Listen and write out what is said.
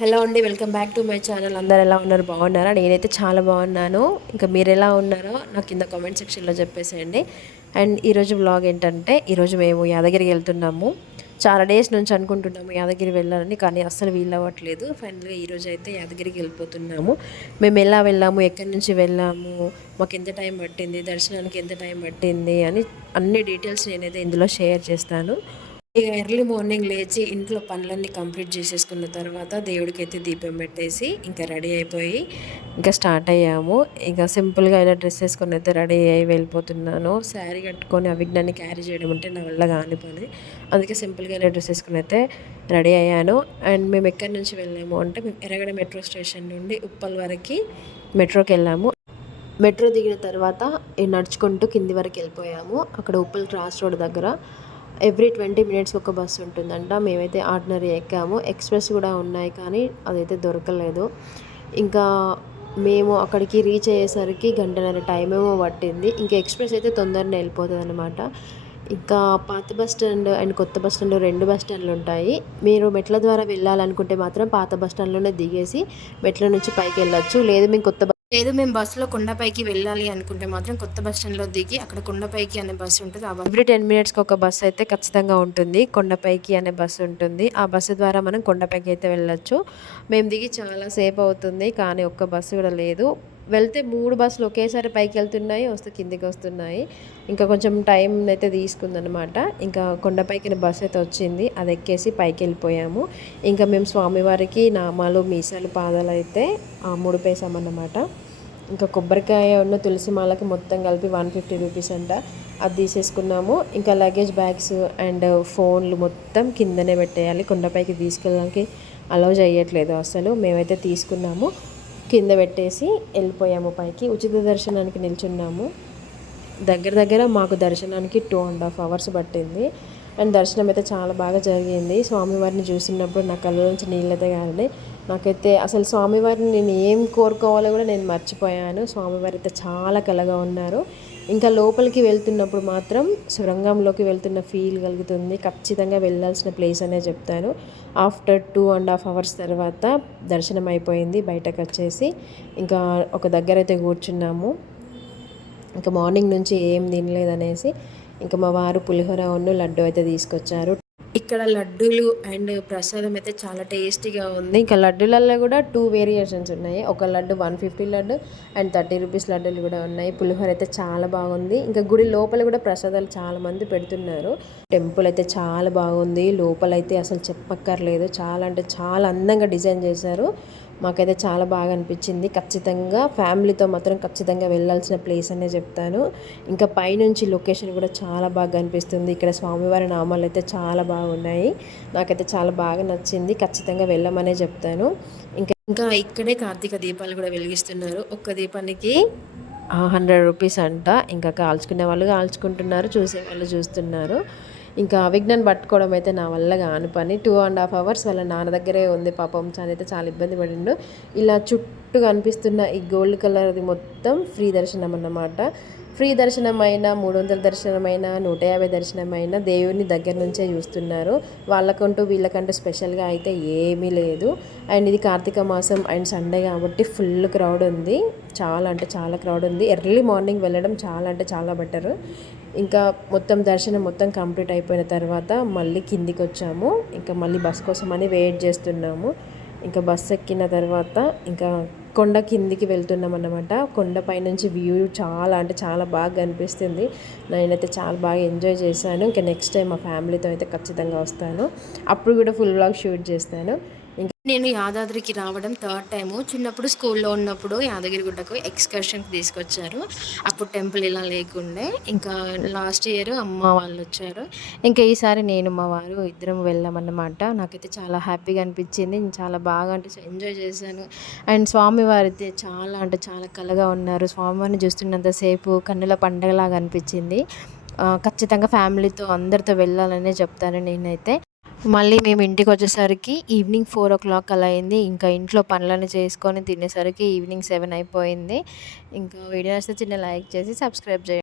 Hello అండి welcome back to my channel. అందరు ఎలా ఉన్నారు? బాగున్నారా? నేనైతే చాలా బాగున్నాను. ఇంకా మీరు ఎలా ఉన్నారో నాకు కింద కామెంట్ సెక్షన్లో చెప్పేసేయండి. అండ్ ఈరోజు వ్లాగ్ ఏంటంటే ఈరోజు మేము యాదగిరికి వెళ్తున్నాము. చాలా డేస్ నుంచి అనుకుంటున్నాము యాదగిరి వెళ్ళాలని కానీ అస్సలు వీలవ్వట్లేదు ఫైనల్గా ఈరోజు అయితే యాదగిరికి వెళ్ళిపోతున్నాము. మేము ఎలా వెళ్ళాము? ఎక్కడి నుంచి వెళ్ళాము? మాకు ఎంత టైం పట్టింది? దర్శనానికి ఎంత టైం పట్టింది? అని అన్ని డీటెయిల్స్ నేనైతే ఇందులో షేర్ చేస్తాను. ఇక ఎర్లీ మార్నింగ్ లేచి ఇంట్లో పనులన్నీ కంప్లీట్ చేసేసుకున్న తర్వాత దేవుడికి అయితే దీపం పెట్టేసి ఇంకా రెడీ అయిపోయి ఇంకా స్టార్ట్ అయ్యాము. ఇంకా సింపుల్గా ఇలా డ్రెస్ వేసుకొని అయితే రెడీ అయ్యి వెళ్ళిపోతున్నాను. శారీ కట్టుకొని అవిజ్ఞాన్ని క్యారీ చేయడం అంటే నా వల్ల కాని పని. అందుకే సింపుల్గా ఇలా డ్రెస్ వేసుకొని అయితే రెడీ అయ్యాను. అండ్ మేము ఎక్కడి నుంచి వెళ్ళాము అంటే మేము ఎరగడ మెట్రో స్టేషన్ నుండి ఉప్పల్ వరకు మెట్రోకి వెళ్ళాము. మెట్రో దిగిన తర్వాత నడుచుకుంటూ కింది వరకు వెళ్ళిపోయాము. అక్కడ ఉప్పల్ క్రాస్ రోడ్ దగ్గర. ఎవ్రీ ట్వంటీ మినిట్స్ ఒక బస్సు ఉంటుందంట. మేమైతే ఆర్డినరీ ఎక్కాము. ఎక్స్ప్రెస్ కూడా ఉన్నాయి కానీ అదైతే దొరకలేదు. ఇంకా మేము అక్కడికి రీచ్ అయ్యేసరికి గంటన్నర టైం ఏమో పట్టింది. ఇంకా ఎక్స్ప్రెస్ అయితే తొందరనే వెళ్ళిపోతుంది అనమాట ఇంకా పాత బస్ స్టాండ్ అండ్ కొత్త బస్ స్టాండ్ రెండు బస్ స్టాండ్లు ఉంటాయి. మీరు మెట్ల ద్వారా వెళ్ళాలనుకుంటే మాత్రం పాత బస్ స్టాండ్లోనే దిగేసి మెట్ల నుంచి పైకి వెళ్ళొచ్చు. లేదు మేము కొత్త లేదు మేము బస్సులో కొండపైకి వెళ్ళాలి అనుకుంటే మాత్రం కొత్త బస్ స్టాండ్లో దిగి అక్కడ కొండపైకి అనే బస్సు ఉంటుంది. ఆ ఎవ్రీ టెన్ మినిట్స్కి ఒక బస్సు అయితే ఖచ్చితంగా ఉంటుంది. కొండపైకి అనే బస్సు ఉంటుంది. ఆ బస్సు ద్వారా మనం కొండపైకి అయితే వెళ్ళొచ్చు. మేము దిగి చాలా సేపు అవుతుంది కానీ ఒక్క బస్సు కూడా లేదు. వెళ్తే మూడు బస్సులు ఒకేసారి పైకి వెళ్తున్నాయి వస్తే కిందికి వస్తున్నాయి. ఇంకా కొంచెం టైం అయితే తీసుకుందనమాట ఇంకా కొండపైకి బస్సు అయితే వచ్చింది అది ఎక్కేసి పైకి వెళ్ళిపోయాము ఇంకా మేము స్వామివారికి నామాలు మీసాలు పాదాలు అయితే ముడిపేసామన్నమాట ఇంకా కొబ్బరికాయ ఉన్న తులసి మాలకి మొత్తం కలిపి వన్ ఫిఫ్టీ రూపీస్ అంట. అది తీసేసుకున్నాము. ఇంకా లగేజ్ బ్యాగ్స్ అండ్ ఫోన్లు మొత్తం కిందనే పెట్టేయాలి. కొండపైకి తీసుకెళ్ళడానికి అలౌ చేయట్లేదు అసలు. మేమైతే తీసుకున్నాము. కింద పెట్టేసి వెళ్ళిపోయాము పైకి. ఉచిత దర్శనానికి నిల్చున్నాము. దగ్గర దగ్గర మాకు దర్శనానికి టూ అండ్ హాఫ్ అవర్స్ పట్టింది. అండ్ దర్శనం అయితే చాలా బాగా జరిగింది. స్వామివారిని చూసినప్పుడు నా కళ్ళ నుంచి నీళ్ళైతే కానీ నాకైతే అసలు స్వామివారిని నేను ఏం కోరుకోవాలో కూడా నేను మర్చిపోయాను. స్వామివారి అయితే చాలా కలగా ఉన్నారు. ఇంకా లోపలికి వెళ్తున్నప్పుడు మాత్రం సొరంగంలోకి వెళ్తున్న ఫీల్ కలుగుతుంది. ఖచ్చితంగా వెళ్ళాల్సిన ప్లేస్ అనే చెప్తాను. After two and half hours తర్వాత దర్శనం అయిపోయింది. బయటకు వచ్చేసి ఇంకా ఒక దగ్గర అయితే కూర్చున్నాము. ఇంకా మార్నింగ్ నుంచి ఏం తినలేదనేసి ఇంకా మా వారు పులిహోర ఉన్న లడ్డు అయితే తీసుకొచ్చారు. ఇక్కడ లడ్డూలు అండ్ ప్రసాదం అయితే చాలా టేస్టీగా ఉంది. ఇంకా లడ్డూలలో కూడా టూ వేరియేషన్స్ ఉన్నాయి. ఒక laddu one fifty laddu and thirty rupees లడ్డూలు కూడా ఉన్నాయి. పులిహోర అయితే చాలా బాగుంది. ఇంకా గుడి లోపల కూడా ప్రసాదాలు చాలా మంది పెడుతున్నారు. టెంపుల్ అయితే చాలా బాగుంది. లోపల అయితే అసలు చెప్పక్కర్లేదు. చాలా అంటే చాలా అందంగా డిజైన్ చేశారు. మాకైతే చాలా బాగా అనిపించింది. ఖచ్చితంగా ఫ్యామిలీతో మాత్రం ఖచ్చితంగా వెళ్ళాల్సిన ప్లేస్ అనే చెప్తాను. ఇంకా పైనుంచి లొకేషన్ కూడా చాలా బాగా అనిపిస్తుంది. ఇక్కడ స్వామివారి నామాలు అయితే చాలా బాగున్నాయి. నాకైతే చాలా బాగా నచ్చింది. ఖచ్చితంగా వెళ్ళమనే చెప్తాను. ఇంకా ఇంకా ఇక్కడే కార్తీక దీపాలు కూడా వెలిగిస్తున్నారు. ఒక్క దీపానికి హండ్రెడ్ రూపీస్ అంట. ఇంకా కాల్చుకునే వాళ్ళు కాల్చుకుంటున్నారు. చూసే వాళ్ళు చూస్తున్నారు. ఇంకా విఘ్నాన్ని పట్టుకోవడం అయితే నా వల్ల కాని పని. టూ అండ్ హాఫ్ అవర్స్ వాళ్ళ నాన్న దగ్గరే ఉంది పాపం. చాలా అయితే చాలా ఇబ్బంది పడిండు. ఇలా చుట్టూ కనిపిస్తున్న ఈ గోల్డ్ కలర్ది మొత్తం ఫ్రీ దర్శనం అన్నమాట. ఫ్రీ దర్శనమైన మూడు వందల దర్శనమైన నూట యాభై దర్శనమైన దేవుని దగ్గర నుంచే చూస్తున్నారు. వాళ్ళకంటూ వీళ్ళకంటూ స్పెషల్గా అయితే ఏమీ లేదు. అండ్ ఇది కార్తీక మాసం అండ్ సండే కాబట్టి ఫుల్ క్రౌడ్ ఉంది. చాలా అంటే చాలా క్రౌడ్ ఉంది. ఎర్లీ మార్నింగ్ వెళ్ళడం చాలా అంటే చాలా బెటర్ ఇంకా మొత్తం దర్శనం మొత్తం కంప్లీట్ అయిపోయిన తర్వాత మళ్ళీ కిందికి వచ్చాము. ఇంకా మళ్ళీ బస్ కోసం అని వెయిట్ చేస్తున్నాము. ఇంకా బస్ ఎక్కిన తర్వాత ఇంకా కొండ కిందికి వెళ్తున్నాం అన్నమాట. కొండ పైనుంచి వ్యూ చాలా అంటే చాలా బాగా కనిపిస్తుంది. నేనైతే చాలా బాగా ఎంజాయ్ చేశాను. ఇంకా నెక్స్ట్ టైం మా ఫ్యామిలీతో అయితే ఖచ్చితంగా వస్తాను. అప్పుడు కూడా ఫుల్ బ్లాగ్ షూట్ చేస్తాను. నేను యాదాద్రికి రావడం థర్డ్ టైము చిన్నప్పుడు స్కూల్లో ఉన్నప్పుడు యాదగిరిగుట్టకు ఎక్స్కర్షన్కి తీసుకొచ్చారు. అప్పుడు టెంపుల్ ఇలా లేకుండే. ఇంకా లాస్ట్ ఇయర్ అమ్మ వాళ్ళు వచ్చారు. ఇంకా ఈసారి నేను మా వారు ఇద్దరం వెళ్ళామన్నమాట. నాకైతే చాలా హ్యాపీగా అనిపించింది. నేను చాలా బాగా అంటే ఎంజాయ్ చేశాను. అండ్ స్వామివారి అయితే చాలా అంటే చాలా కలగా ఉన్నారు. స్వామివారిని చూస్తున్నంతసేపు కన్నుల పండగలాగా అనిపించింది. ఖచ్చితంగా ఫ్యామిలీతో అందరితో వెళ్ళాలనే చెప్తాను నేనైతే. మళ్ళీ మేము ఇంటికి వచ్చేసరికి ఈవినింగ్ ఫోర్ ఓ క్లాక్ అలా అయింది. ఇంకా ఇంట్లో పనులను చేసుకొని తినేసరికి ఈవినింగ్ సెవెన్ అయిపోయింది. ఇంకా వీడియో వస్తే చిన్న లైక్ చేసి సబ్స్క్రైబ్ చేయండి.